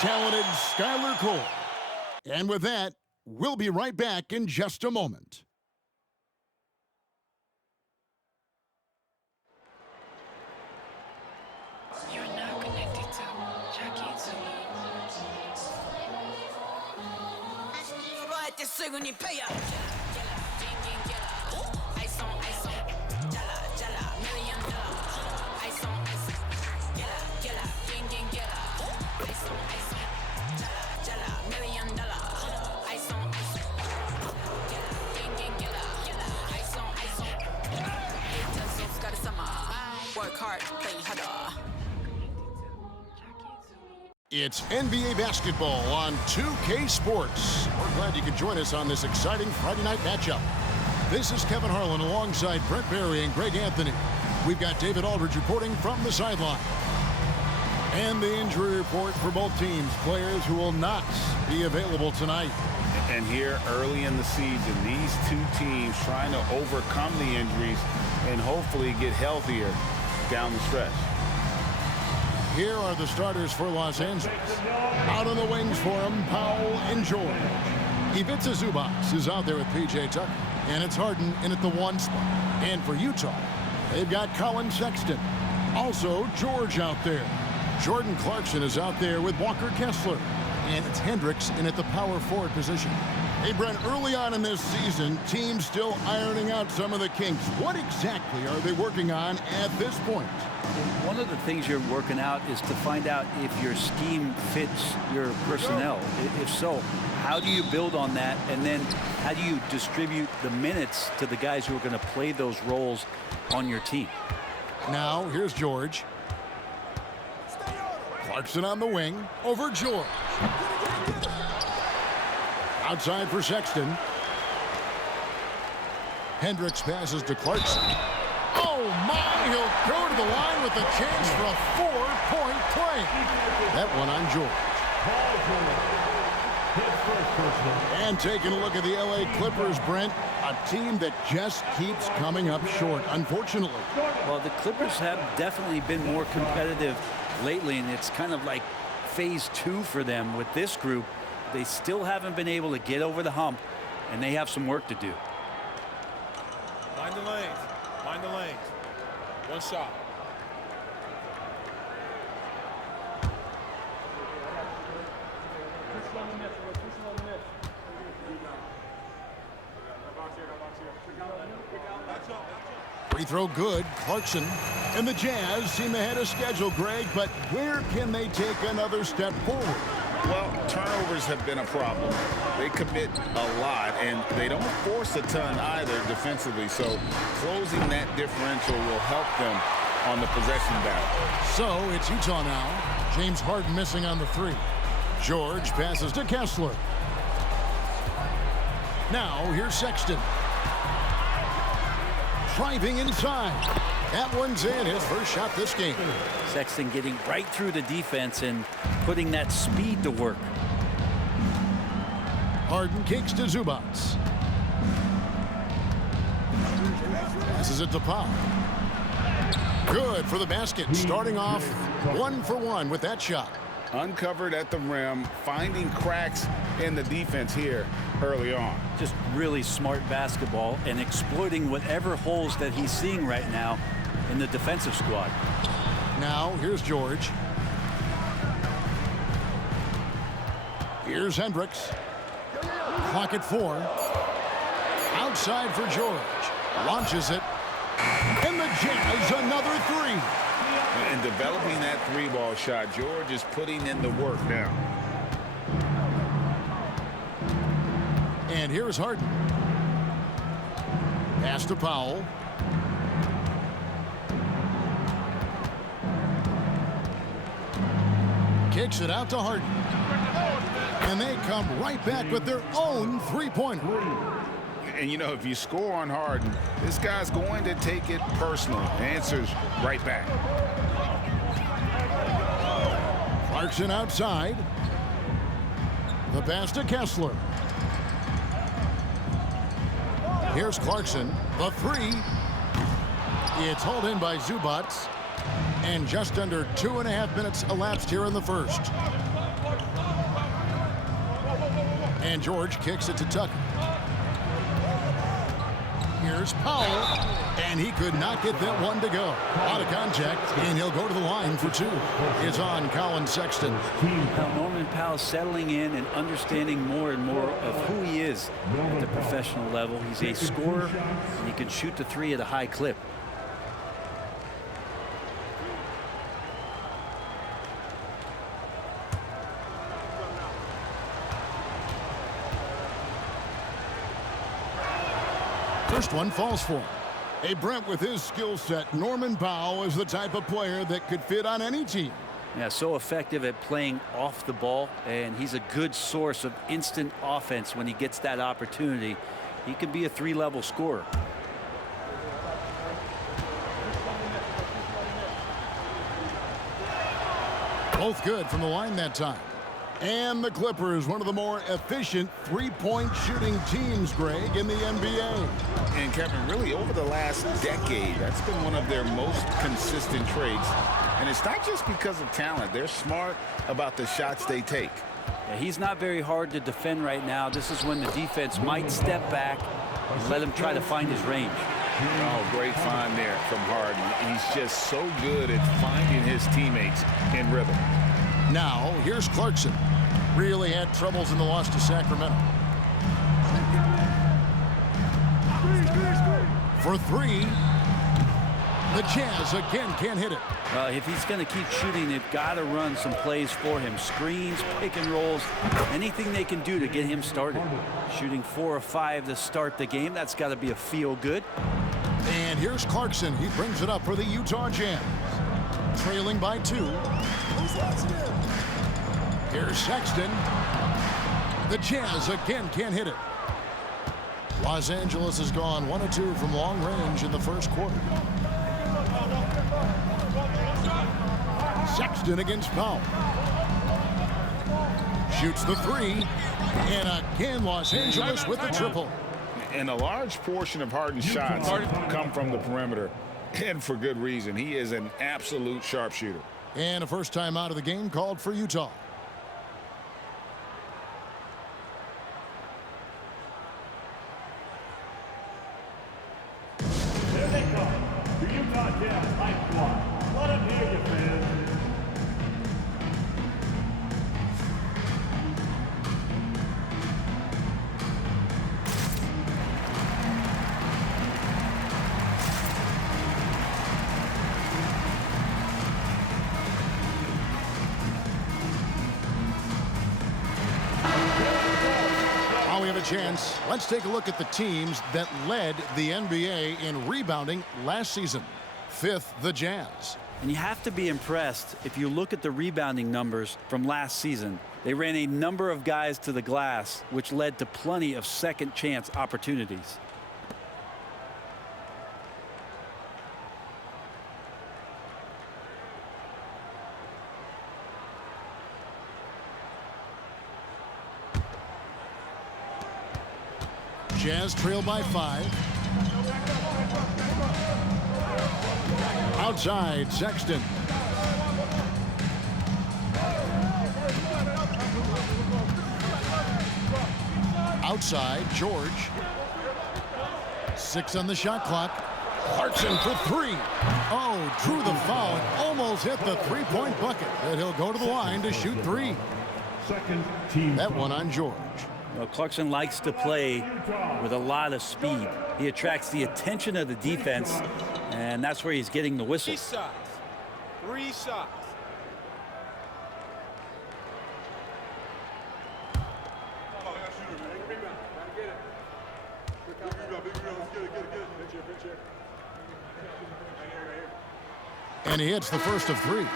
talented Skylar Cole. And with that, we'll be right back in just a moment. You're now connected to Jackie Zulu. Work hard, play harder. It's NBA basketball on 2K Sports. We're glad you could join us on this exciting Friday night matchup. This is Kevin Harlan alongside Brent Barry and Greg Anthony. We've got David Aldridge reporting from the sideline. And the injury report for both teams, players who will not be available tonight. And here early in the season, these two teams trying to overcome the injuries and hopefully get healthier down the stretch. Here are the starters for Los Angeles. Out on the wings for them, Powell and George. Ivica Zubac is out there with P.J. Tucker. And it's Harden in at the 1 spot. And for Utah, they've got Colin Sexton. Also, George out there. Jordan Clarkson is out there with Walker Kessler. And it's Hendricks in at the power forward position. Hey, Brent, early on in this season, teams still ironing out some of the kinks. What exactly are they working on at this point? One of the things you're working out is to find out if your scheme fits your personnel. If so, how do you build on that? And then how do you distribute the minutes to the guys who are going to play those roles on your team? Now, here's George. Clarkson on the wing. Over George. Outside for Sexton. Hendricks passes to Clarkson. Oh, my! He'll go to the line with a chance for a 4-point play. That one on George. And taking a look at the L.A. Clippers, Brent, a team that just keeps coming up short, unfortunately. Well, the Clippers have definitely been more competitive lately, and it's kind of like phase 2 for them with this group. They still haven't been able to get over the hump, and they have some work to do. Mind the lanes. Mind the lanes. One shot. Free throw good. Clarkson. And the Jazz seem ahead of schedule, Greg, but where can they take another step forward? Well, turnovers have been a problem. They commit a lot, and they don't force a ton either defensively, so closing that differential will help them on the possession battle. So it's Utah now. James Harden missing on the 3. George passes to Kessler. Now here's Sexton. Driving inside. That one's in. His first shot this game. Sexton getting right through the defense and putting that speed to work. Harden kicks to Zubac. Passes it to Powell. Good for the basket. Starting off 1 for 1 with that shot. Uncovered at the rim, finding cracks in the defense here early on. Just really smart basketball and exploiting whatever holes that he's seeing right now in the defensive squad. Now here's George. Here's Hendricks. Clock at 4. Outside for George. Launches it. And the Jazz another 3. And developing that 3-ball shot, George is putting in the work now. And here's Harden. Pass to Powell. Kicks it out to Harden. And they come right back with their own 3-pointer. And, you know, if you score on Harden, this guy's going to take it personal. Answers right back. Clarkson outside. The pass to Kessler. Here's Clarkson. The 3. It's hauled in by Zubac. And just under 2.5 minutes elapsed here in the first. And George kicks it to Tucker. Here's Powell, and he could not get that one to go. Out of contact, and he'll go to the line for two. It's on Colin Sexton. Now Norman Powell settling in and understanding more and more of who he is at the professional level. He's a scorer, and he can shoot the three at a high clip. First one falls for him. Hey, Brent, with his skill set, Norman Powell is the type of player that could fit on any team. Yeah, so effective at playing off the ball, and he's a good source of instant offense when he gets that opportunity. He could be a three-level scorer. Both good from the line that time. And the Clippers, one of the more efficient three-point shooting teams, Greg, in the NBA. And Kevin, really over the last decade, that's been one of their most consistent traits. And it's not just because of talent. They're smart about the shots they take. Yeah, he's not very hard to defend right now. This is when the defense might step back and let him try to find his range. Oh, great find there from Harden. He's just so good at finding his teammates in rhythm. Now, here's Clarkson. Really had troubles in the loss to Sacramento. For three, the Jazz again can't hit it. If he's going to keep shooting, they've got to run some plays for him. Screens, pick and rolls, anything they can do to get him started. Shooting 4 of 5 to start the game. That's got to be a feel good. And here's Clarkson. He brings it up for the Utah Jazz. Trailing by 2. Here's Sexton. The Jazz again can't hit it. Los Angeles has gone 1 of 2 from long range in the first quarter. Sexton against Powell. Shoots the 3. And again, Los Angeles with the triple. And a large portion of Harden's shots come from the perimeter. And for good reason. He is an absolute sharpshooter. And a first time out of the game called for Utah. Here they come. The Utah Jazz Hype Squad. Let them hear you, fans. While we have a chance, let's take a look at the teams that led the NBA in rebounding last season. 5th, the Jazz. And you have to be impressed if you look at the rebounding numbers from last season. They ran a number of guys to the glass, which led to plenty of second chance opportunities. Jazz trail by 5. Outside, Sexton. Outside, George. 6 on the shot clock. Clarkson for 3. Oh, drew the foul and almost hit the three-point bucket. But he'll go to the line to shoot 3. Second team. That one on George. Well, Clarkson likes to play with a lot of speed. He attracts the attention of the defense, and that's where he's getting the whistle. 3 shots. 3 shots. And he hits the first of 3.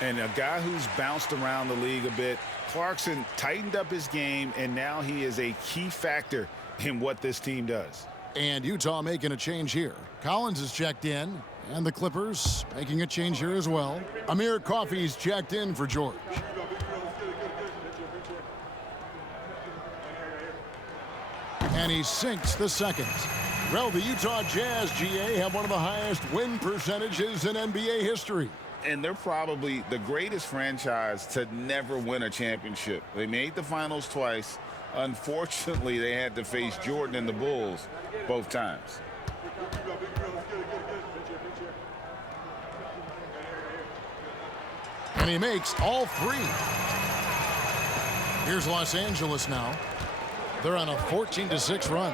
And a guy who's bounced around the league a bit, Clarkson tightened up his game, and now he is a key factor in what this team does. And Utah making a change here. Collins is checked in, and the Clippers making a change here as well. Amir Coffey's checked in for George. And he sinks the second. Well, the Utah Jazz, GA, have one of the highest win percentages in NBA history. And they're probably the greatest franchise to never win a championship. They made the finals twice. Unfortunately, they had to face Jordan and the Bulls both times. And he makes all three. Here's Los Angeles now. They're on a 14-6 run.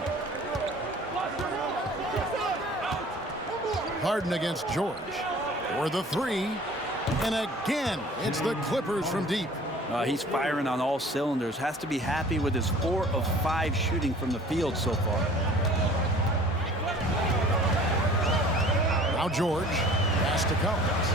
Harden against George. For the three. And again, it's the Clippers from deep. He's firing on all cylinders. Has to be happy with his 4 of 5 shooting from the field so far. Now George has to Collins.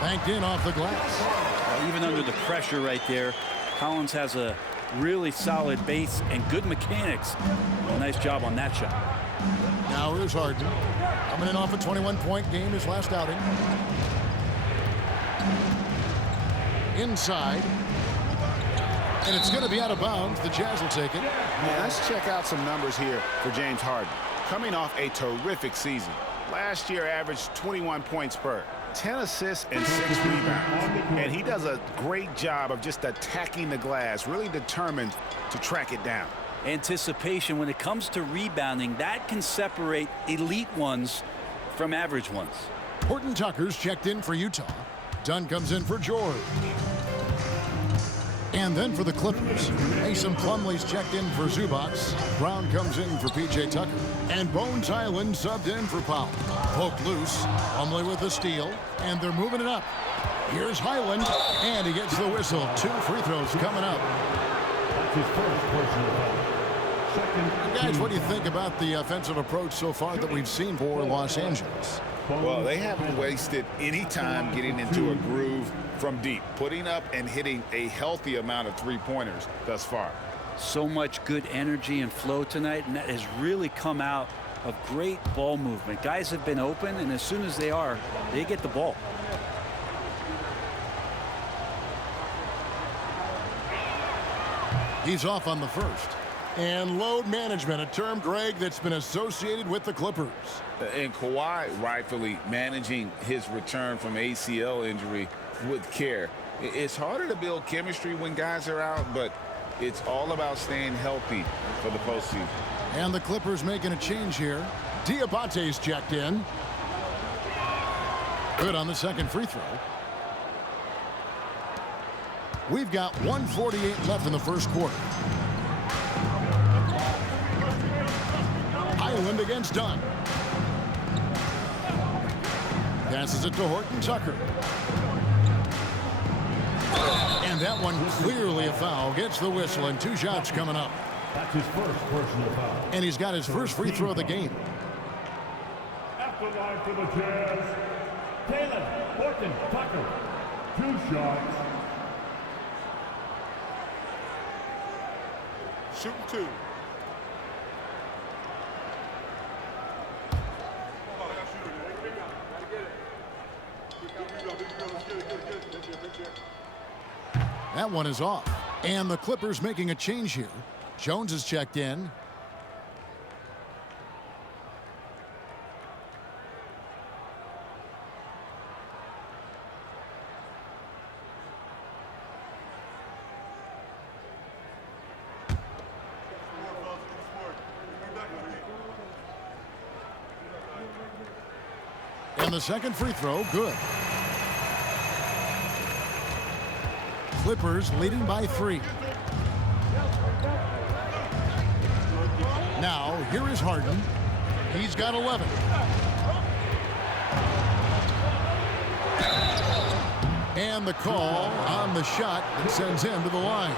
Banked in off the glass. Even under the pressure right there, Collins has a really solid base and good mechanics. A nice job on that shot. Now here's Harden. Coming in off a 21-point game, his last outing. Inside. And it's going to be out of bounds. The Jazz will take it. Yeah, let's check out some numbers here for James Harden. Coming off a terrific season. Last year averaged 21 points per, 10 assists and 6 rebounds. And he does a great job of just attacking the glass, really determined to track it down. Anticipation when it comes to rebounding, that can separate elite ones from average ones. Horton Tucker's checked in for Utah. Dunn comes in for George. And then for the Clippers, Mason Plumlee's checked in for Zubac. Brown comes in for P.J. Tucker. And Bones Hyland subbed in for Powell. Poked loose. Plumlee with the steal. And they're moving it up. Here's Hyland. And he gets the whistle. 2 free throws coming up. That's his first personal foul. Guys, what do you think about the offensive approach so far that we've seen for Los Angeles? Well, they haven't wasted any time getting into a groove from deep, putting up and hitting a healthy amount of three-pointers thus far. So much good energy and flow tonight, and that has really come out of great ball movement. Guys have been open, and as soon as they are, they get the ball. He's off on the first. And load management, a term, Greg, that's been associated with the Clippers. And Kawhi rightfully managing his return from ACL injury with care. It's harder to build chemistry when guys are out, but it's all about staying healthy for the postseason. And the Clippers making a change here. Diabate's checked in. Good on the second free throw. We've got 1:48 left in the first quarter. Hyland against Dunn. Passes it to Horton Tucker. And that one clearly a foul. Gets the whistle and 2 shots coming up. That's his first personal foul. And he's got his first free throw of the game. At the line for the Jazz, Caleb Horton Tucker. 2 shots. Shooting 2. That one is off. And the Clippers making a change here. Jones is checked in. And the second free throw, good. Clippers leading by 3. Now, here is Harden. He's got 11. And the call on the shot that sends him to the line.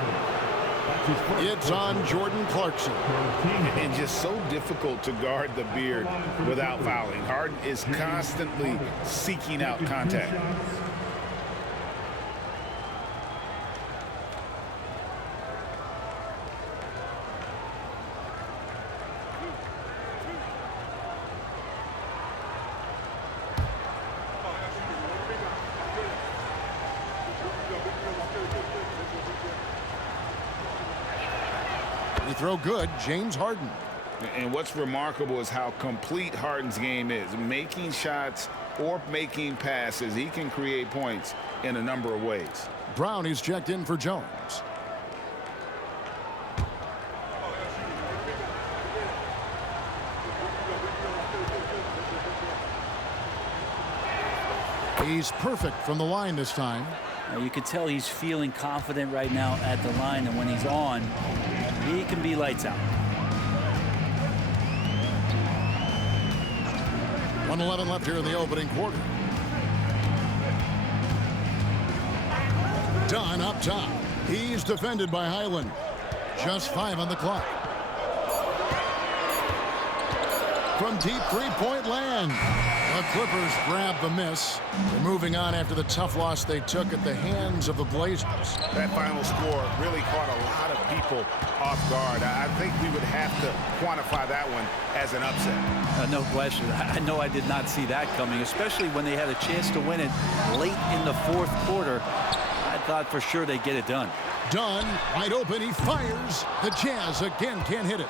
It's on Jordan Clarkson. And just so difficult to guard the beard without fouling. Harden is constantly seeking out contact. Free throw good, James Harden. And what's remarkable is how complete Harden's game is. Making shots or making passes, he can create points in a number of ways. Brown is checked in for Jones. He's perfect from the line this time. You can tell he's feeling confident right now at the line, and when he's on, he can be lights out. 1:11 left here in the opening quarter. Dunn up top. He's defended by Highland. Just 5 on the clock. From deep three-point land. The Clippers grab the miss. They're moving on after the tough loss they took at the hands of the Blazers. That final score really caught a lot of people off guard. I think we would have to quantify that one as an upset. No question. I know I did not see that coming, especially when they had a chance to win it late in the fourth quarter. I thought for sure they'd get it done. Dunn, wide open, he fires. The Jazz again can't hit it.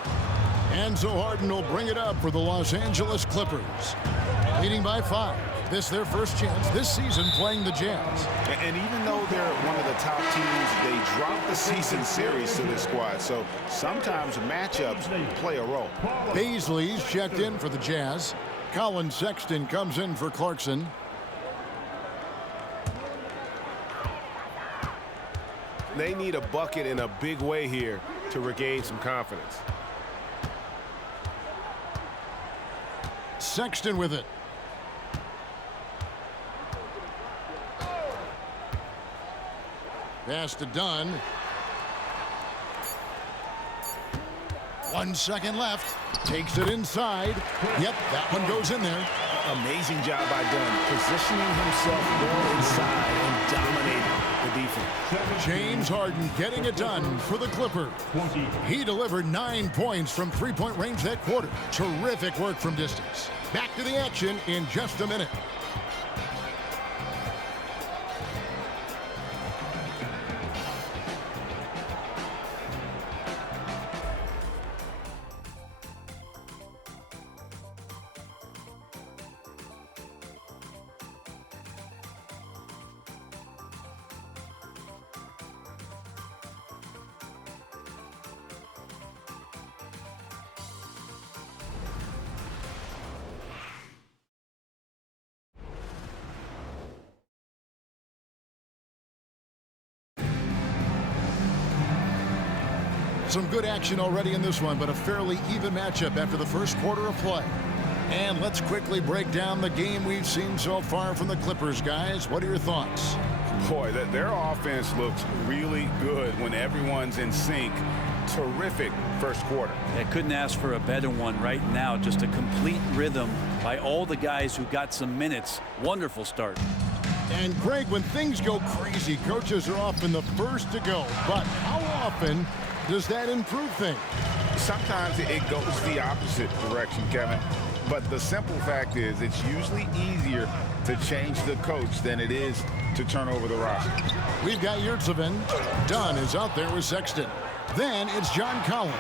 And so Harden will bring it up for the Los Angeles Clippers. Leading by 5. This their first chance this season playing the Jazz. And even though they're one of the top teams, they dropped the season series to this squad. So sometimes matchups play a role. Beasley's checked in for the Jazz. Colin Sexton comes in for Clarkson. They need a bucket in a big way here to regain some confidence. Sexton with it. Pass to Dunn. 1 second left. Takes it inside. Yep, that one goes in there. Amazing job by Dunn, positioning himself well inside and dominating the defense. James Harden getting it done for the Clippers. He delivered 9 points from three-point range that quarter. Terrific work from distance. Back to the action in just a minute. Some good action already in this one, but a fairly even matchup after the first quarter of play. And let's quickly break down the game we've seen so far from the Clippers, guys. What are your thoughts? Boy, their offense looks really good when everyone's in sync. Terrific first quarter. I couldn't ask for a better one right now. Just a complete rhythm by all the guys who got some minutes. Wonderful start. And Greg, when things go crazy, coaches are often the first to go. But how often does that improve things? Sometimes it goes the opposite direction, Kevin. But the simple fact is it's usually easier to change the coach than it is to turn over the roster. We've got Yurtseven. Dunn is out there with Sexton. Then it's John Collins.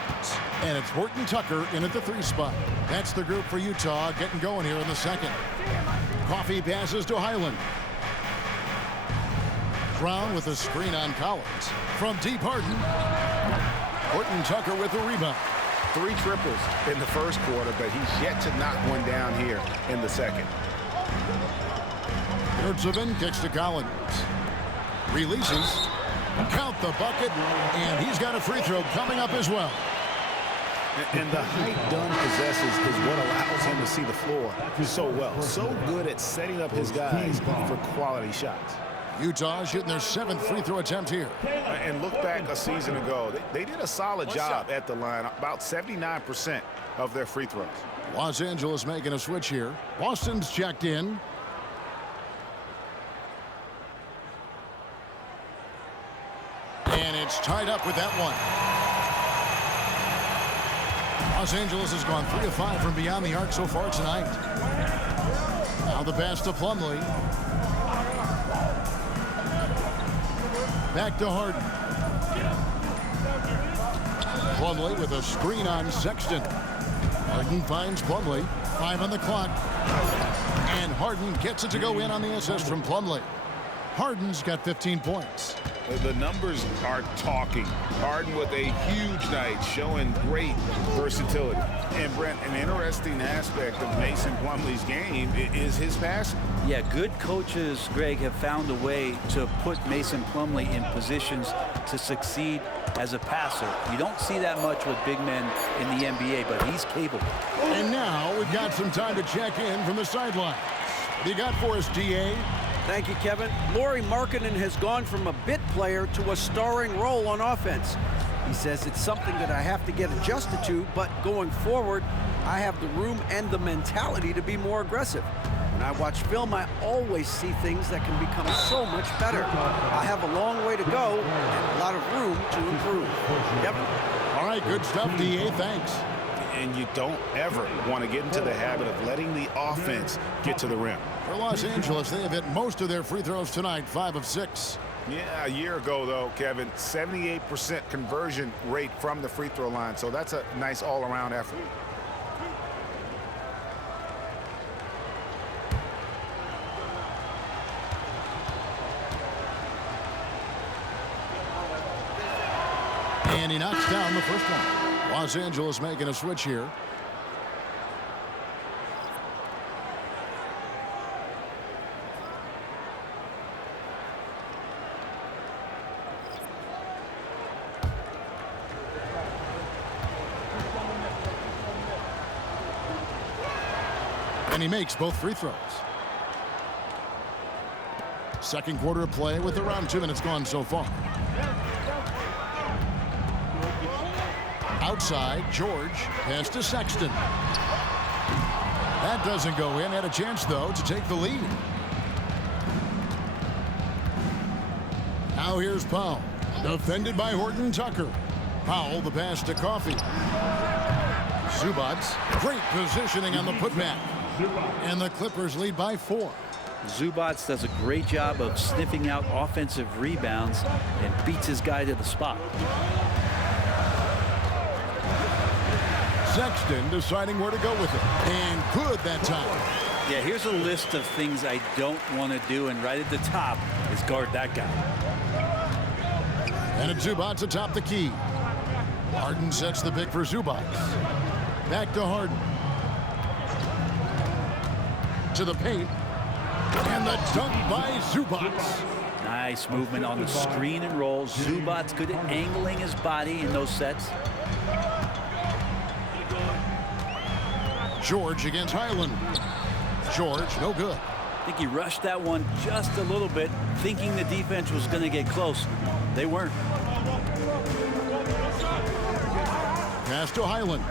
And it's Horton Tucker in at the 3 spot. That's the group for Utah getting going here in the second. Coffee passes to Highland. Brown with a screen on Collins. From deep, Harden. Horton Tucker with the rebound. 3 triples in the first quarter, but he's yet to knock one down here in the second. Yurtseven kicks to Collins. Releases. Count the bucket, and he's got a free throw coming up as well. And the height Dunn possesses is what allows him to see the floor so well. So good at setting up his guys for quality shots. Utah shooting their 7th free throw attempt here. And look back a season ago. They did a solid job at the line, about 79% of their free throws. Los Angeles making a switch here. Boston's checked in. And it's tied up with that one. Los Angeles has gone 3 of 5 from beyond the arc so far tonight. Now the pass to Plumlee. Back to Harden. Plumlee with a screen on Sexton. Harden finds Plumlee. 5 on the clock. And Harden gets it to go in on the assist from Plumlee. Harden's got 15 points. The numbers are talking. Harden with a huge night, showing great versatility. And Brent, an interesting aspect of Mason Plumlee's game is his passing. Yeah, good coaches, Greg, have found a way to put Mason Plumlee in positions to succeed as a passer. You don't see that much with big men in the NBA, but he's capable. And now we've got some time to check in from the sidelines. What do you got for us, DA? Thank you, Kevin. Lauri Markkanen has gone from a bit player to a starring role on offense. He says it's something that I have to get adjusted to, but going forward, I have the room and the mentality to be more aggressive. When I watch film, I always see things that can become so much better. I have a long way to go and a lot of room to improve. Kevin? All right, good stuff, DA. Thanks. And you don't ever want to get into the habit of letting the offense get to the rim. For Los Angeles, they have hit most of their free throws tonight, 5 of 6. Yeah, a year ago, though, Kevin, 78% conversion rate from the free throw line. So that's a nice all-around effort. And he knocks down the first one. Los Angeles making a switch here. And he makes both free throws. Second quarter of play with around 2 minutes gone so far. Outside, George pass to Sexton. That doesn't go in. Had a chance, though, to take the lead. Now here's Powell. Defended by Horton Tucker. Powell, the pass to Coffey. Zubac, great positioning on the putback. And the Clippers lead by 4. Zubac does a great job of sniffing out offensive rebounds and beats his guy to the spot. Sexton deciding where to go with it. And good that time. Yeah, here's a list of things I don't want to do, and right at the top is guard that guy. And a Zubac atop the key. Harden sets the pick for Zubac. Back to Harden. To the paint. And the dunk by Zubac. Nice movement on the screen and roll. Zubac good at angling his body in those sets. George against Highland. George, no good. I think he rushed that one just a little bit, thinking the defense was going to get close. They weren't. Pass to Highland.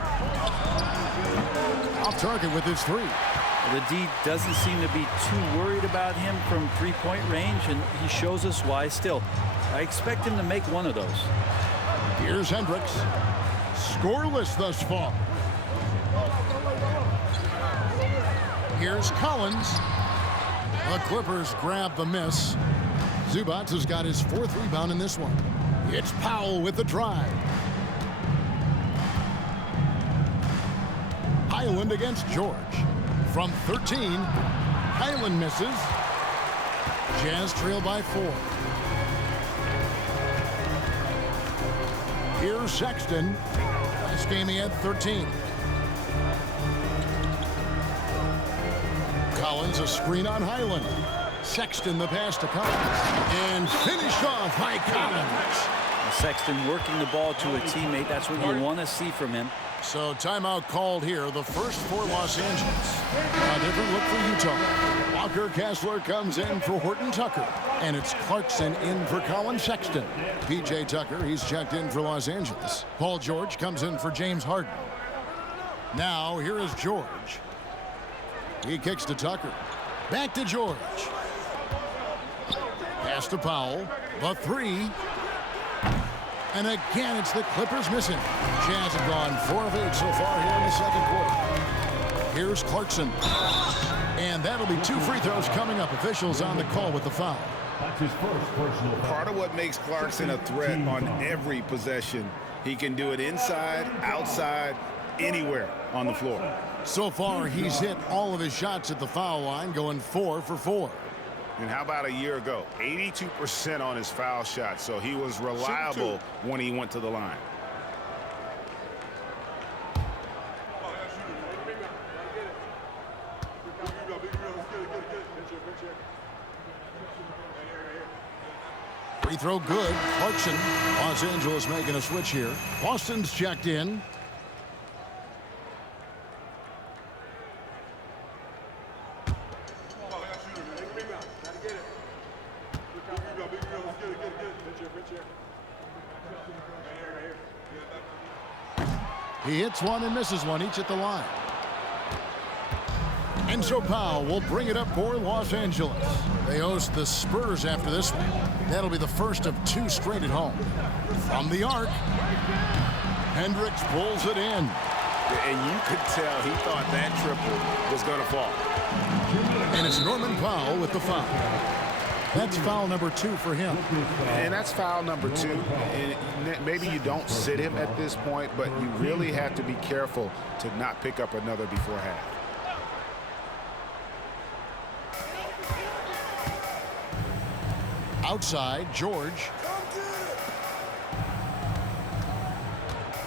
Off target with his 3. The D doesn't seem to be too worried about him from three-point range, and he shows us why still. I expect him to make one of those. Here's Hendricks. Scoreless thus far. Here's Collins. The Clippers grab the miss. Zubac has got his 4th rebound in this one. It's Powell with the drive. Highland against George. From 13, Highland misses. Jazz trail by 4. Here's Sexton. Last game he had 13. Collins a screen on Highland. Sexton the pass to Collins. And finished off by Collins. Sexton working the ball to a teammate. That's what you want to see from him. So timeout called here. The first for Los Angeles. A different look for Utah. Walker Kessler comes in for Horton Tucker. And it's Clarkson in for Colin Sexton. P.J. Tucker, he's checked in for Los Angeles. Paul George comes in for James Harden. Now here is George. He kicks to Tucker. Back to George. Pass to Powell. The 3. And again, it's the Clippers missing. Jazz have gone 4 of 8 so far here in the second quarter. Here's Clarkson. And that'll be 2 free throws coming up. Officials on the call with the foul. That's his first personal foul. Part of what makes Clarkson a threat on every possession. He can do it inside, outside, anywhere on the floor. So far, he's hit all of his shots at the foul line, going 4 for 4. And how about a year ago? 82% on his foul shots, so he was reliable when he went to the line. Free throw good. Clarkson. Los Angeles making a switch here. Boston's checked in. He hits one and misses one, each at the line. And so Powell will bring it up for Los Angeles. They host the Spurs after this one. That'll be the first of 2 straight at home. From the arc, Hendricks pulls it in. And you could tell he thought that triple was going to fall. And it's Norman Powell with the foul. That's foul number 2 for him. And that's foul number 2. And maybe you don't sit him at this point, but you really have to be careful to not pick up another before half. Outside, George.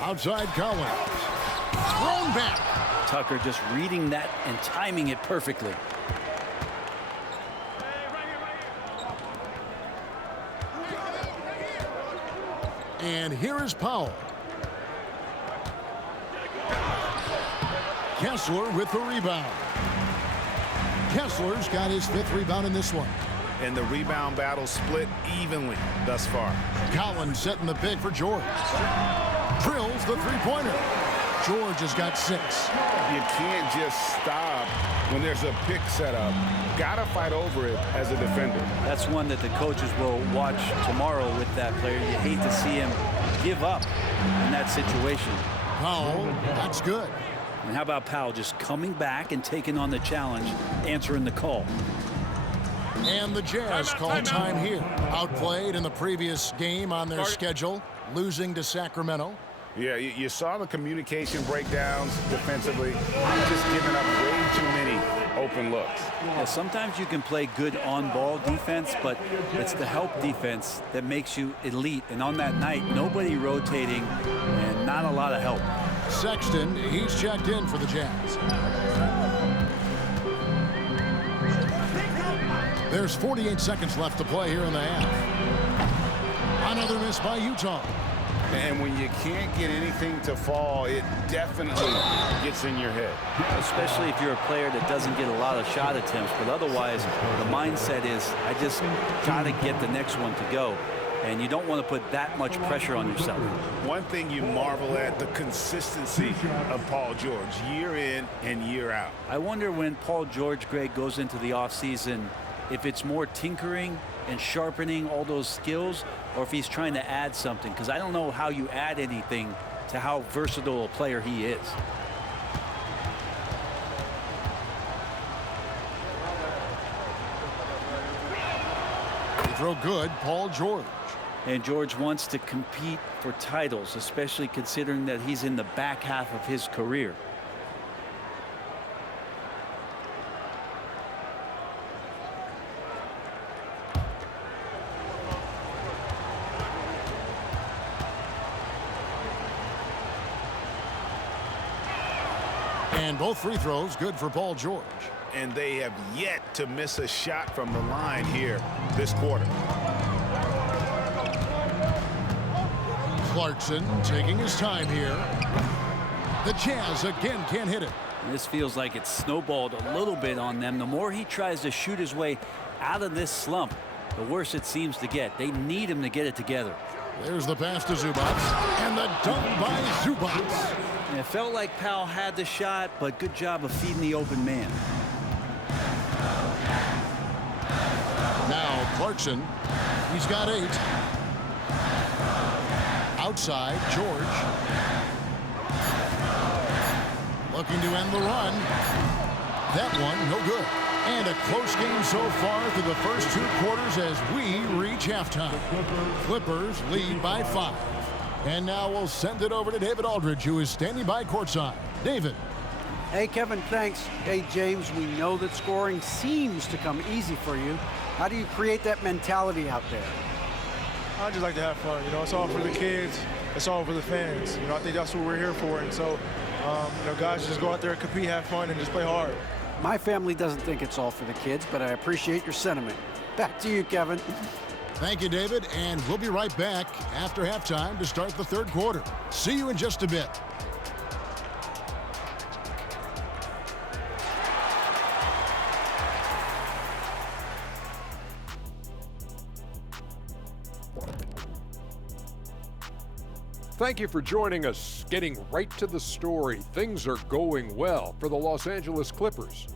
Outside, Collins. Thrown back. Tucker just reading that and timing it perfectly. And here is Powell. Kessler with the rebound. Kessler's got his 5th rebound in this one. And the rebound battle split evenly thus far. Collins setting the big for George. Drills the three-pointer. George has got 6. You can't just stop when there's a pick set up. Got to fight over it as a defender. That's one that the coaches will watch tomorrow with that player. You hate to see him give up in that situation. Powell, that's good. And how about Powell just coming back and taking on the challenge, answering the call. And the Jazz call time here. Outplayed in the previous game on their schedule, losing to Sacramento. Yeah, you saw the communication breakdowns defensively, just giving up way too many open looks. Yeah, sometimes you can play good on-ball defense, but it's the help defense that makes you elite. And on that night, nobody rotating and not a lot of help. Sexton, he's checked in for the Jazz. There's 48 seconds left to play here in the half. Another miss by Utah. And when you can't get anything to fall, it definitely gets in your head. Especially if you're a player that doesn't get a lot of shot attempts. But otherwise, the mindset is, I just got to get the next one to go. And you don't want to put that much pressure on yourself. One thing you marvel at, the consistency of Paul George, year in and year out. I wonder when Paul George, Greg, goes into the offseason, if it's more tinkering and sharpening all those skills, or if he's trying to add something, because I don't know how you add anything to how versatile a player he is. Throw good, Paul George. And George wants to compete for titles, especially considering that he's in the back half of his career. And both free throws good for Paul George. And they have yet to miss a shot from the line here this quarter. Clarkson taking his time here. The Jazz again can't hit it. And this feels like it's snowballed a little bit on them. The more he tries to shoot his way out of this slump, the worse it seems to get. They need him to get it together. There's the pass to Zubac. And the dunk by Zubac. And it felt like Powell had the shot, but good job of feeding the open man. Now Clarkson, he's got 8. Outside, George. Looking to end the run. That one, no good. And a close game so far through the first 2 quarters as we reach halftime. Clippers lead by 5. And now we'll send it over to David Aldridge, who is standing by courtside. David. Hey, Kevin, thanks. Hey, James, we know that scoring seems to come easy for you. How do you create that mentality out there? I just like to have fun. You know, it's all for the kids. It's all for the fans. You know, I think that's what we're here for. And so, you know, guys just go out there and compete, have fun, and just play hard. My family doesn't think it's all for the kids, but I appreciate your sentiment. Back to you, Kevin. Thank you, David, and we'll be right back after halftime to start the third quarter. See you in just a bit. Thank you for joining us. Getting right to the story, things are going well for the Los Angeles Clippers.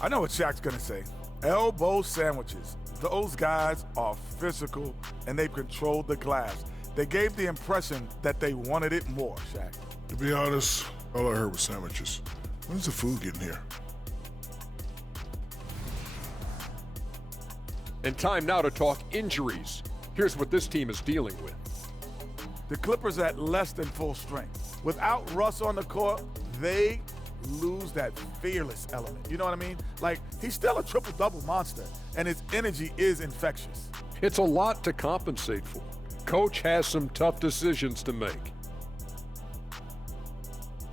I know what Shaq's going to say. Elbow sandwiches. Those guys are physical, and they've controlled the glass. They gave the impression that they wanted it more, Shaq. To be honest, all I heard was sandwiches. When's the food getting here? And time now to talk injuries. Here's what this team is dealing with. The Clippers at less than full strength. Without Russ on the court, they lose that fearless element. You know what I mean? Like, he's still a triple-double monster, and his energy is infectious. It's a lot to compensate for. Coach has some tough decisions to make.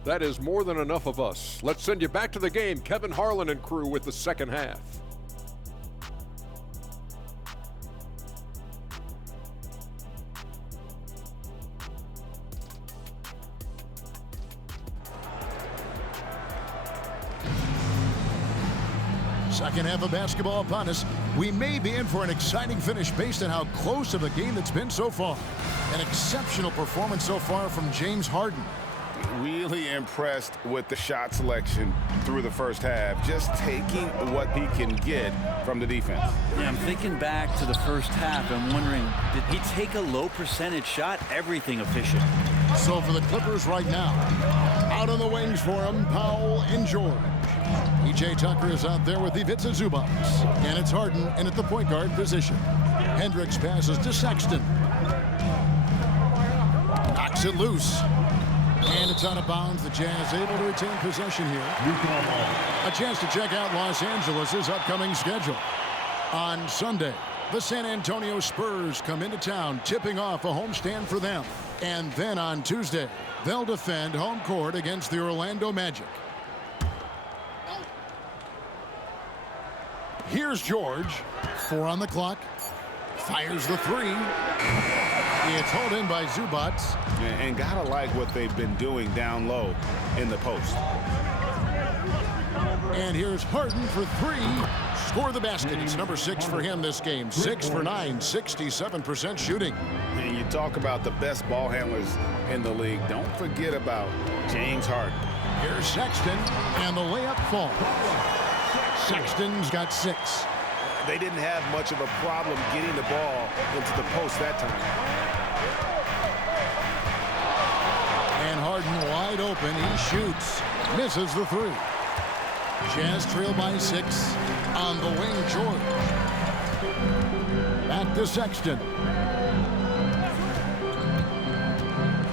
That is more than enough of us. Let's send you back to the game. Kevin Harlan and crew with the second half. Second half of basketball upon us. We may be in for an exciting finish based on how close of a game it's been so far. An exceptional performance so far from James Harden. Really impressed with the shot selection through the first half, just taking what he can get from the defense. Yeah, I'm thinking back to the first half. I'm wondering, did he take a low percentage shot? Everything efficient. So for the Clippers right now, out on the wings for him, Powell and George. PJ Tucker is out there with Ivica Zubac. And it's Harden in at the point guard position. Hendricks passes to Sexton. Knocks it loose. And it's out of bounds. The Jazz able to retain possession here. A chance to check out Los Angeles' upcoming schedule. On Sunday, the San Antonio Spurs come into town, tipping off a homestand for them. And then on Tuesday, they'll defend home court against the Orlando Magic. Here's George. 4 on the clock. Fires the three. It's hauled in by Zubac. And gotta like what they've been doing down low in the post. And here's Harden for 3. Score the basket. It's number 6 for him this game. 6 for 9, 67% shooting. And you talk about the best ball handlers in the league. Don't forget about James Harden. Here's Sexton, and the layup falls. Sexton's got 6. They didn't have much of a problem getting the ball into the post that time. And Harden wide open. He shoots. Misses the 3. Jazz trail by 6. On the wing, George. Back to Sexton.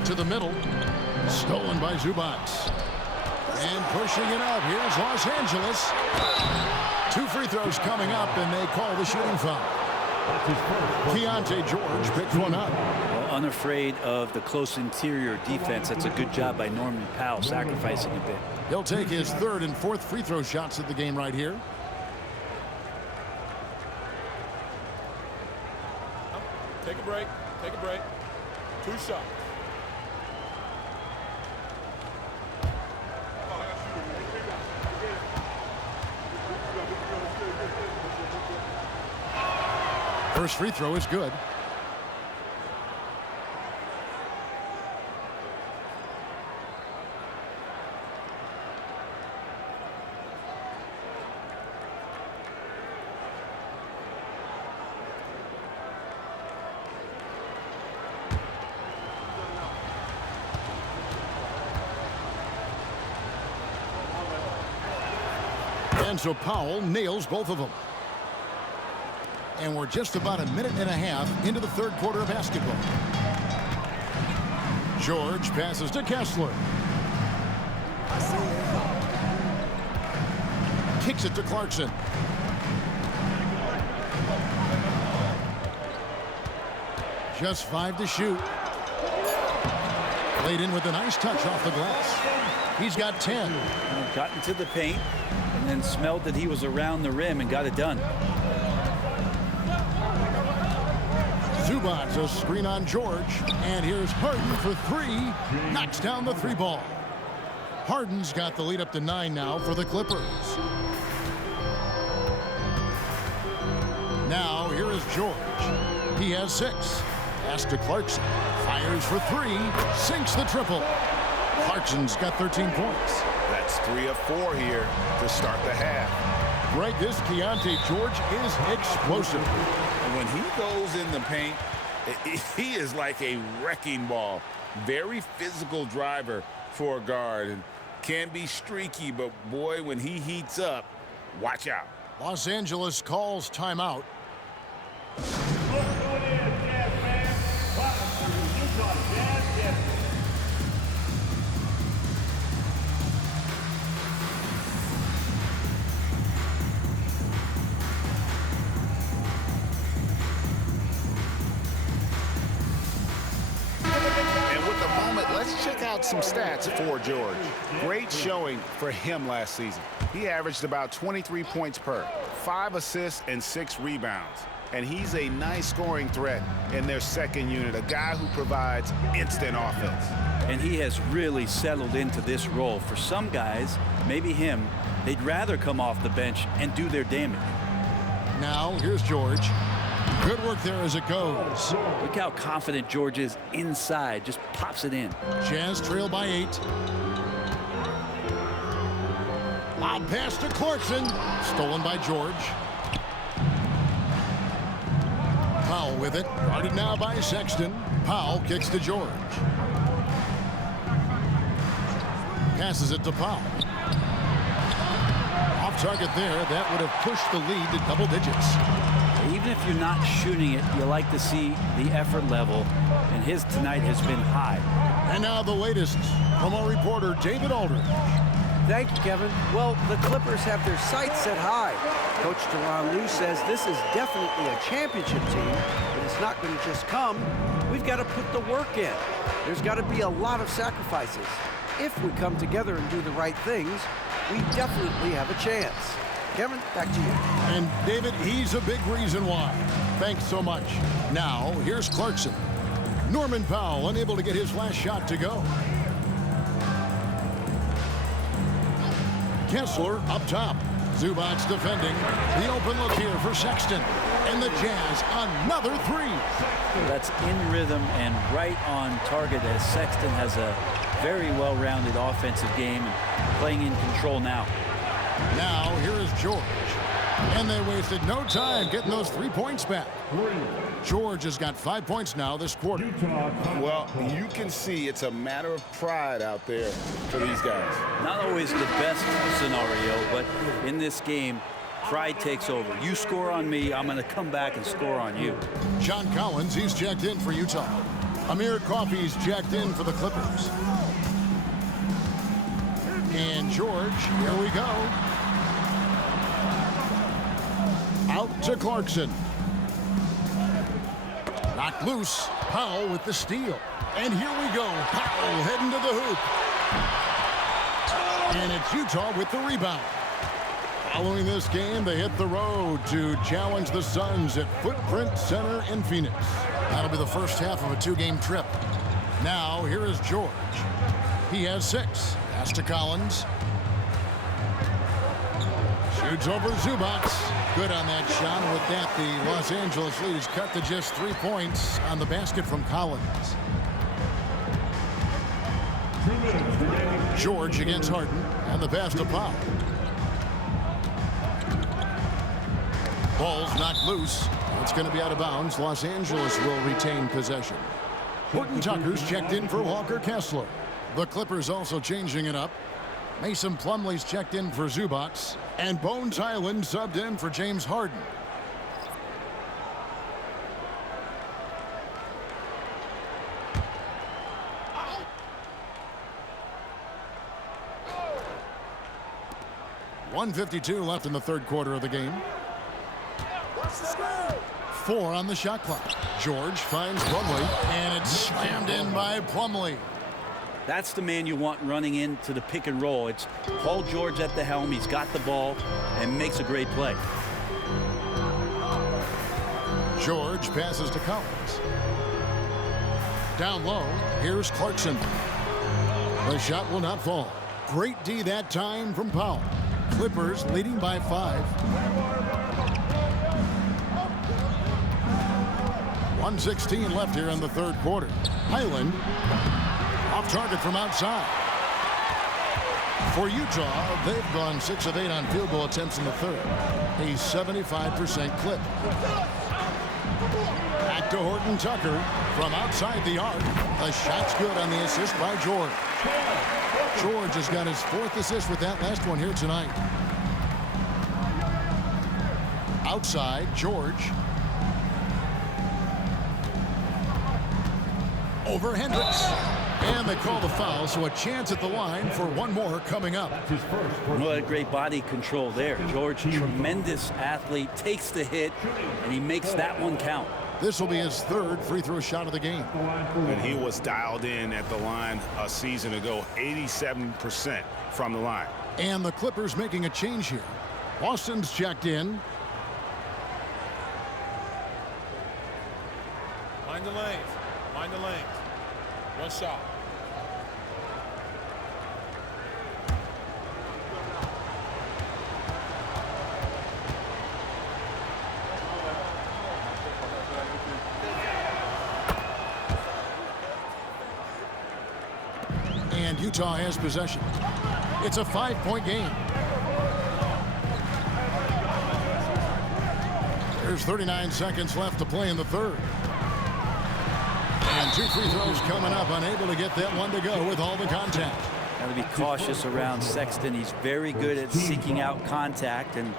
To the middle. Stolen by Zubac. And pushing it out. Here's Los Angeles. 2 free throws coming up, and they call the shooting foul. Keontae George picked one up. Well, unafraid of the close interior defense. That's a good job by Norman Powell, sacrificing a bit. He'll take his 3rd and 4th free throw shots of the game right here. Take a break. Take a break. 2 shots. First free throw is good. And so Powell nails both of them. and we're just about a minute and a half into the third quarter of basketball. George passes to Kessler. Kicks it to Clarkson. Just 5 to shoot. Played in with a nice touch off the glass. He's got 10. Got into the paint and then smelled that he was around the rim and got it done. Zubac, a screen on George. And here's Harden for 3. Knocks down the 3 ball. Harden's got the lead up to 9 now for the Clippers. Now here is George. He has 6. Pass to Clarkson. Fires for 3. Sinks the triple. Clarkson's got 13 points. That's 3 of 4 here to start the half. Greg, this Keontae George is explosive. When he goes in the paint, he is like a wrecking ball. Very physical driver for a guard. And can be streaky, but boy, when he heats up, watch out. Los Angeles calls timeout. Let's check out some stats for George. Great showing for him last season. He averaged about 23 points per, 5 assists and 6 rebounds. And he's a nice scoring threat in their second unit, a guy who provides instant offense. And he has really settled into this role. For some guys, maybe him, they'd rather come off the bench and do their damage. Now here's George. Good work there as it goes. Look how confident George is inside. Just pops it in. Jazz trail by 8. Lob pass to Clarkson. Stolen by George. Powell with it. Guarded now by Sexton. Powell kicks to George. Passes it to Powell. Off target there. That would have pushed the lead to double digits. Even if you're not shooting it, you like to see the effort level, and his tonight has been high. And now the latest from our reporter, David Aldridge. Thank you, Kevin. Well, the Clippers have their sights set high. Coach Tyronn Lue says this is definitely a championship team, but it's not going to just come. We've got to put the work in. There's got to be a lot of sacrifices. If we come together and do the right things, we definitely have a chance. Kevin, back to you. And David, he's a big reason why. Thanks so much. Now, here's Clarkson. Norman Powell unable to get his last shot to go. Kessler up top. Zubac defending. The open look here for Sexton. And the Jazz, another 3. That's in rhythm and right on target as Sexton has a very well-rounded offensive game and playing in control now. Now, here is George. And they wasted no time getting those 3 points back. George has got 5 points now this quarter. Well, you can see it's a matter of pride out there for these guys. Not always the best scenario, but in this game, pride takes over. You score on me, I'm going to come back and score on you. John Collins, he's checked in for Utah. Amir Coffey's checked in for the Clippers. And George, here we go. Out to Clarkson. Knocked loose. Powell with the steal. And here we go. Powell heading to the hoop. And it's Utah with the rebound. Following this game, they hit the road to challenge the Suns at Footprint Center in Phoenix. That'll be the first half of a 2-game trip. Now, here is George. He has 6. Pass to Collins. Shoots over Zubac. Good on that shot. And with that, the Los Angeles lead is cut to just 3 points on the basket from Collins. George against Harden. And the pass to Powell. Ball's knocked loose. It's going to be out of bounds. Los Angeles will retain possession. Horton Tucker's checked in for Walker Kessler. The Clippers also changing it up. Mason Plumlee's checked in for Zubac. And Bones Hyland subbed in for James Harden. 1:52 left in the third quarter of the game. 4 on the shot clock. George finds Plumlee, and it's slammed in by Plumlee. That's the man you want running into the pick and roll. It's Paul George at the helm. He's got the ball and makes a great play. George passes to Collins. Down low, here's Clarkson. The shot will not fall. Great D that time from Powell. Clippers leading by 5. 1:16 left here in the third quarter. Highland off target from outside. For Utah, they've gone 6 of 8 on field goal attempts in the third. A 75% clip. Back to Horton Tucker from outside the arc. The shot's good on the assist by George. George has got his 4th assist with that last one here tonight. Outside, George. Over Hendricks. And they call the foul, so a chance at the line for one more coming up. What a great body control there. George, tremendous athlete, takes the hit, and he makes that one count. This will be his 3rd free throw shot of the game. And he was dialed in at the line a season ago, 87% from the line. And the Clippers making a change here. Austin's checked in. Mind the lanes. Mind the lanes. One shot. And Utah has possession. It's a 5-point game. There's 39 seconds left to play in the third. And 2 free throws coming up, unable to get that one to go with all the contact. Got to be cautious around Sexton. He's very good at seeking out contact and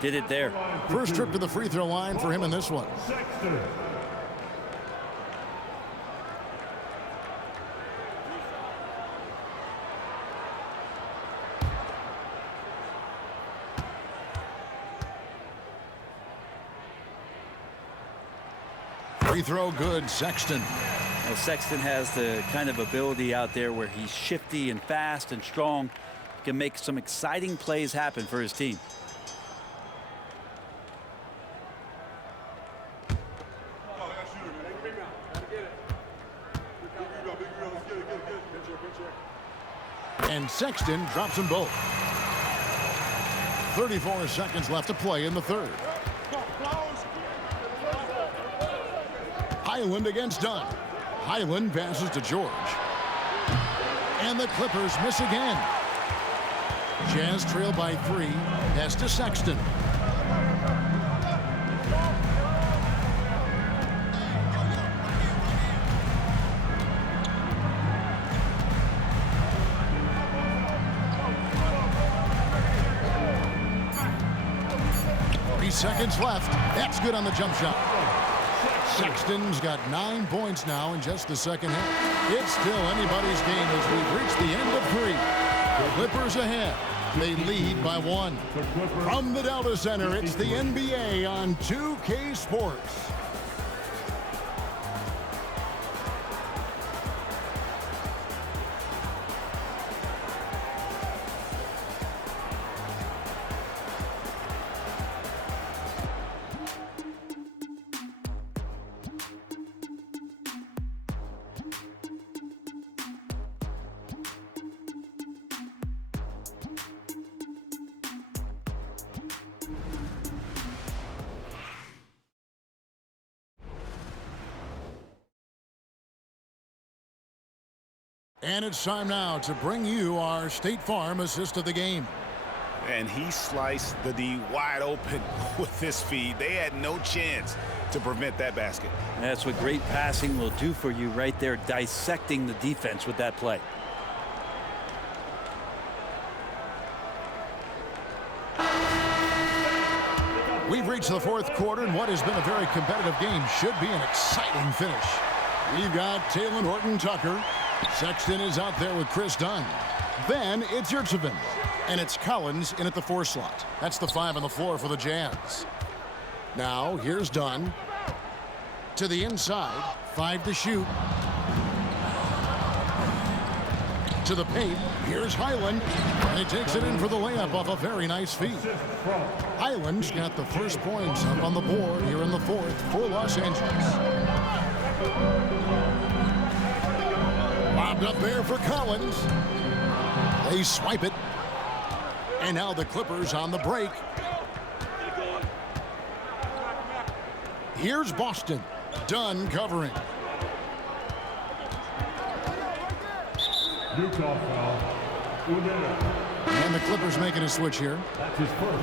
did it there. First trip to the free throw line for him in this one. Free throw good, Sexton. Well, Sexton has the kind of ability out there where he's shifty and fast and strong. He can make some exciting plays happen for his team. And Sexton drops them both. 34 seconds left to play in the third. Highland against Dunn. Highland passes to George. And the Clippers miss again. Jazz trail by 3. Pass to Sexton. Seconds left. That's good on the jump shot. Sexton's got 9 points now in just the second half. It's still anybody's game as we've reached the end of 3. The Clippers ahead. They lead by 1. From the Delta Center, it's the NBA on 2K Sports. And it's time now to bring you our State Farm assist of the game. And he sliced the D wide open with his feed. They had no chance to prevent that basket. That's what great passing will do for you right there, dissecting the defense with that play. We've reached the fourth quarter, and what has been a very competitive game should be an exciting finish. We've got Talen Horton Tucker. Sexton is out there with Chris Dunn. Then it's Yurtseven. And it's Collins in at the 4 slot. That's the 5 on the floor for the Jazz. Now, here's Dunn. To the inside. 5 to shoot. To the paint. Here's Highland. And he takes it in for the layup off a very nice feed. Highland's got the first points up on the board here in the 4th for Los Angeles. Lobbed up there for Collins. They swipe it. And now the Clippers on the break. Here's Boston. Dunn covering. And the Clippers making a switch here.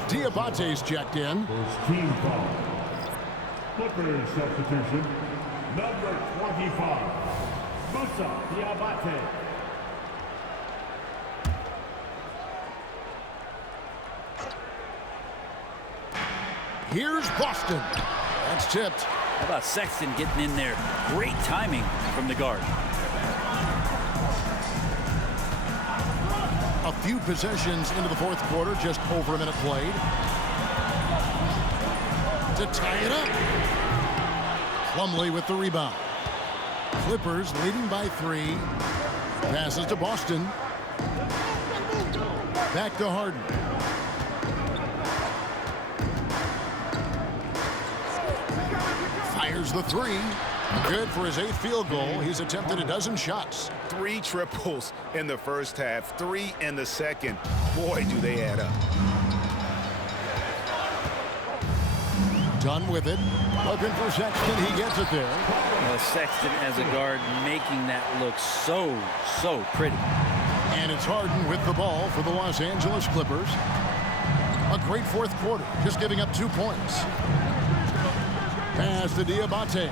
Diabate's checked in. First team foul. Clippers substitution. Number 25. Musa Diabate. Here's Boston. That's tipped. How about Sexton getting in there? Great timing from the guard. A few possessions into the 4th quarter, just over a minute played. To tie it up. Plumlee with the rebound. Clippers leading by 3. Passes to Boston. Back to Harden. Fires the 3. Good for his 8th field goal. He's attempted a dozen shots. 3 triples in the first half, 3 in the second. Boy, do they add up. Done with it. Looking for Sexton. He gets it there. Sexton as a guard making that look so pretty. And it's Harden with the ball for the Los Angeles Clippers. A great 4th quarter, just giving up 2 points. Pass to Diabate.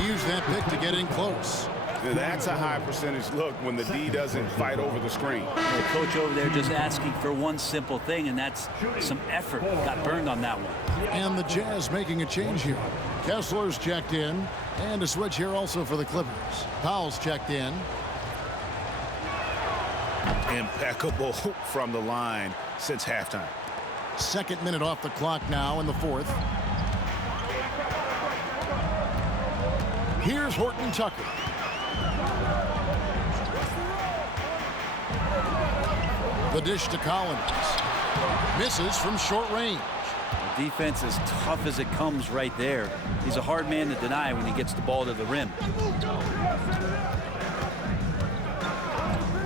He used that pick to get in close. That's a high percentage look when the D doesn't fight over the screen. The coach over there just asking for one simple thing, and that's some effort. Got burned on that one. And the Jazz making a change here. Kessler's checked in, and a switch here also for the Clippers. Powell's checked in. Impeccable from the line since halftime. 2nd minute off the clock now in the 4th. Here's Horton Tucker. The dish to Collins. Misses from short range. The defense is tough as it comes right there. He's a hard man to deny when he gets the ball to the rim.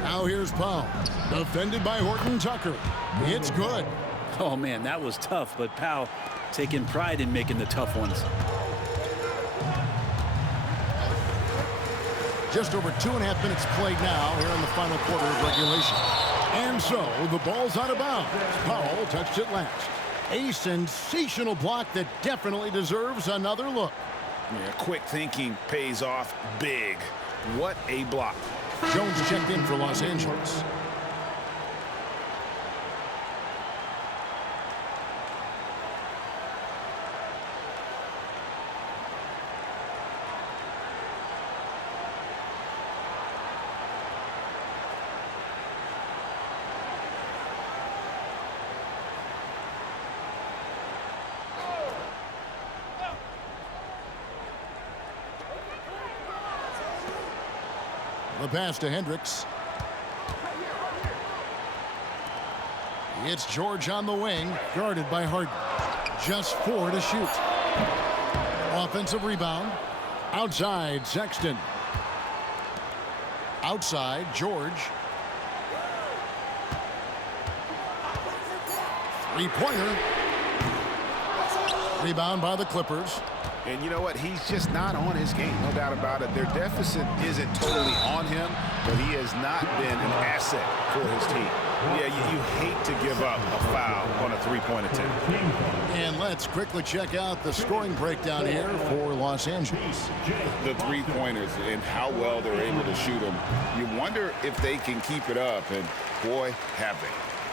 Now here's Powell. Defended by Horton Tucker. It's good. Oh, man, that was tough, but Powell taking pride in making the tough ones. Just over 2.5 minutes played now here in the final quarter of regulation. And so the ball's out of bounds. Powell touched it last. A sensational block that definitely deserves another look. Yeah, quick thinking pays off big. What a block. Jones checked in for Los Angeles. The pass to Hendricks. It's George on the wing, guarded by Harden. Just 4 to shoot. Offensive rebound. Outside, Sexton. Outside, George. 3-pointer. Rebound by the Clippers. And you know what? He's just not on his game, no doubt about it. Their deficit isn't totally on him, but he has not been an asset for his team. Yeah, you hate to give up a foul on a 3-point attempt. And let's quickly check out the scoring breakdown here for Los Angeles. The 3-pointers and how well they're able to shoot them. You wonder if they can keep it up, and boy, have they.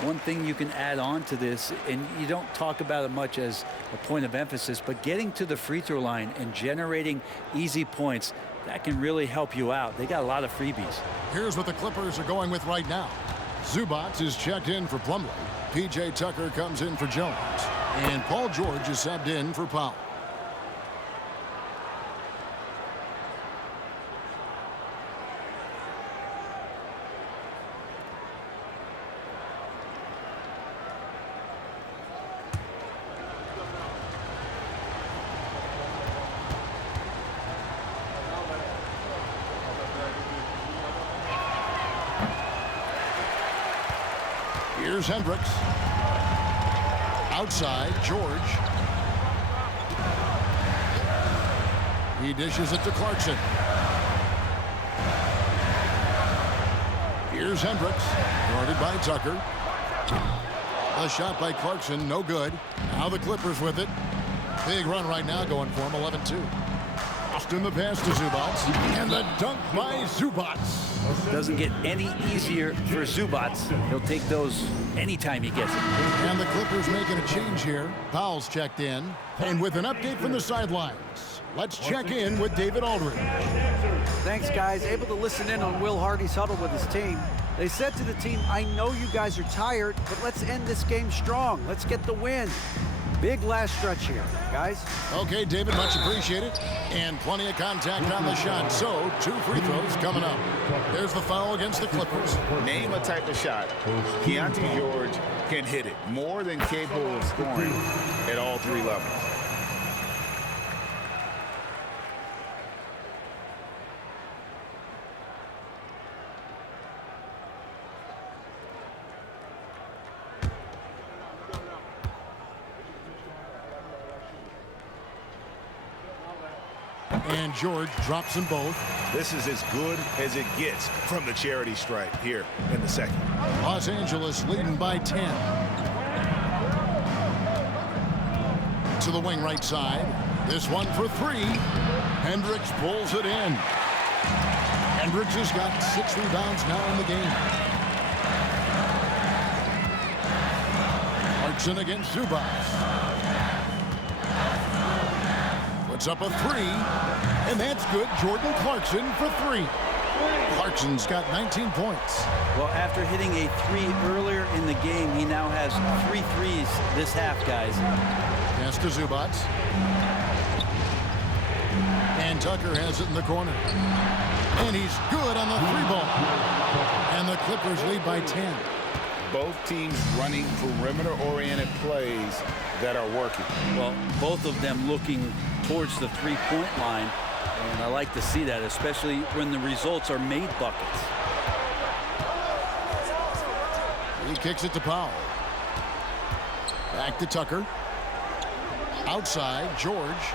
One thing you can add on to this, and you don't talk about it much as a point of emphasis, but getting to the free throw line and generating easy points, that can really help you out. They got a lot of freebies. Here's what the Clippers are going with right now. Zubac is checked in for Plumlee. P.J. Tucker comes in for Jones. And Paul George is subbed in for Powell. Here's Hendricks. Outside, George. He dishes it to Clarkson. Here's Hendricks, guarded by Tucker. A shot by Clarkson, no good. Now the Clippers with it. Big run right now going for him, 11-2. Austin the pass to Zubac, and the dunk by Zubac. Doesn't get any easier for Zubac. He'll take those anytime he gets it. And the Clippers making a change here. Powell's checked in. And with an update from the sidelines, let's check in with David Aldridge. Thanks, guys. Able to listen in on Will Hardy's huddle with his team. They said to the team, I know you guys are tired, but let's end this game strong. Let's get the win. Big last stretch here, guys. Okay, David, much appreciated. And plenty of contact on the shot. So, 2 free throws coming up. There's the foul against the Clippers. Name a type of shot Keontae George can hit it. More than capable of scoring at all 3 levels. And George drops them both. This is as good as it gets from the charity stripe here in the second. Los Angeles leading by 10. To the wing right side. This one for 3. Hendricks pulls it in. Hendricks has got 6 rebounds now in the game. Clarkson against Zubac. Puts up a 3, and that's good. Jordan Clarkson for 3. Clarkson's got 19 points. Well, after hitting a 3 earlier in the game, he now has 3 threes this half, guys. Pass to Zubac. And Tucker has it in the corner. And he's good on the 3-ball. And the Clippers lead by 10. Both teams running perimeter-oriented plays that are working. Well, both of them looking towards the 3-point line, and I like to see that, especially when the results are made buckets. He kicks it to Powell. Back to Tucker. Outside, George.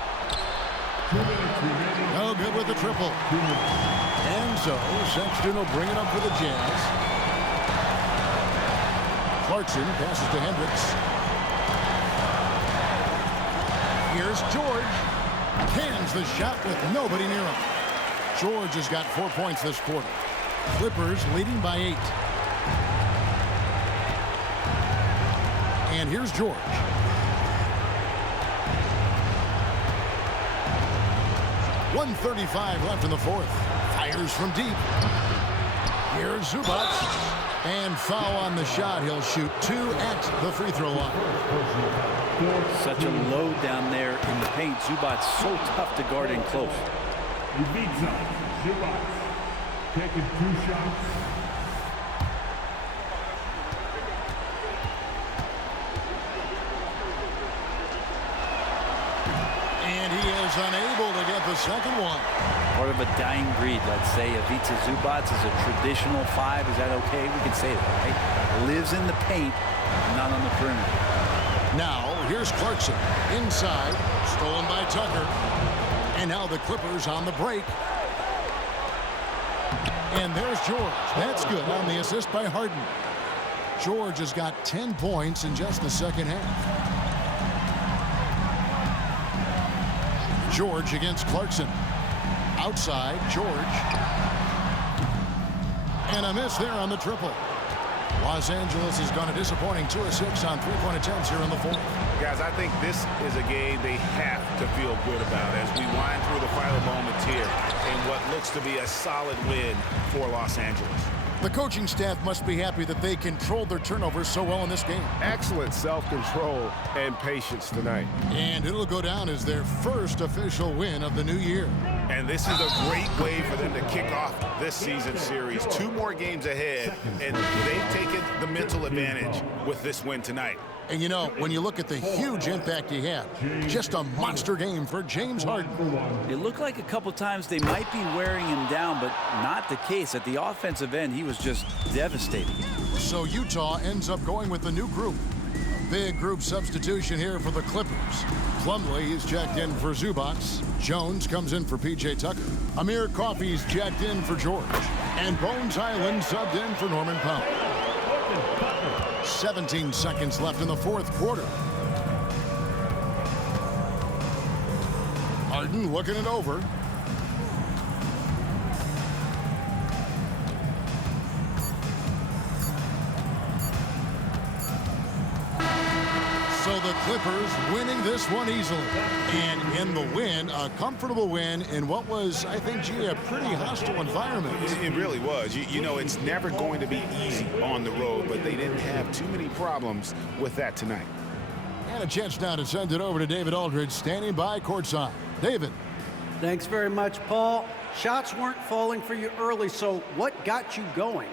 No good with the triple. And so Sexton will bring it up for the Jazz. Clarkson passes to Hendricks. Here's George. Cans the shot with nobody near him. George has got 4 points this quarter. Clippers leading by 8. And here's George. .135 left in the fourth. Fires from deep. Here's Zubac. And foul on the shot. He'll shoot 2 at the free throw line. Such a load down there in the paint. Zubac so tough to guard in close. Zubac taking 2 shots. And he is unable to get the second one. Part of a dying breed, let's say. Ivica Zubac is a traditional 5. Is that okay? We can say that, right? Lives in the paint, not on the perimeter. Now, here's Clarkson. Inside, stolen by Tucker. And now the Clippers on the break. And there's George. That's good on the assist by Harden. George has got 10 points in just the second half. George against Clarkson. Outside, George. And a miss there on the triple. Los Angeles has gone a disappointing 2 of 6 on 3-point attempts here in the fourth. Guys, I think this is a game they have to feel good about as we wind through the final moments here in what looks to be a solid win for Los Angeles. The coaching staff must be happy that they controlled their turnovers so well in this game. Excellent self-control and patience tonight. And it'll go down as their first official win of the new year. And this is a great way for them to kick off this season series. 2 more games ahead, and they've taken the mental advantage with this win tonight. And you know, when you look at the huge impact he had, just a monster game for James Harden. It looked like a couple times they might be wearing him down, but not the case. At the offensive end, he was just devastating. So Utah ends up going with the new group. A big group substitution here for the Clippers. Plumlee is checked in for Zubac. Jones comes in for P.J. Tucker. Amir Coffey's checked in for George. And Bones Hyland subbed in for Norman Powell. 17 seconds left in the fourth quarter. Harden looking it over. So the Clippers winning this one easily. And in the win, a comfortable win in what was, I think, gee, a pretty hostile environment. It really was. You know, it's never going to be easy on the road, but they didn't have too many problems with that tonight. And a chance now to send it over to David Aldridge, standing by courtside. David. Thanks very much, Paul. Shots weren't falling for you early, so what got you going?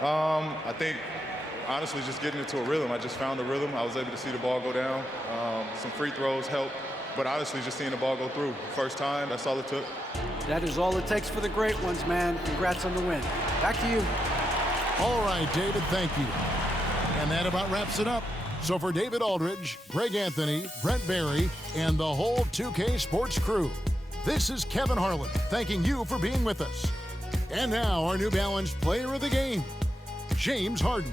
I think, honestly, just getting into a rhythm. I just found a rhythm. I was able to see the ball go down. Some free throws helped, but honestly, just seeing the ball go through. First time, that's all it took. That is all it takes for the great ones, man. Congrats on the win. Back to you. All right, David, thank you. And that about wraps it up. So for David Aldridge, Greg Anthony, Brent Barry, and the whole 2K Sports crew, this is Kevin Harlan thanking you for being with us. And now our New Balance player of the game, James Harden.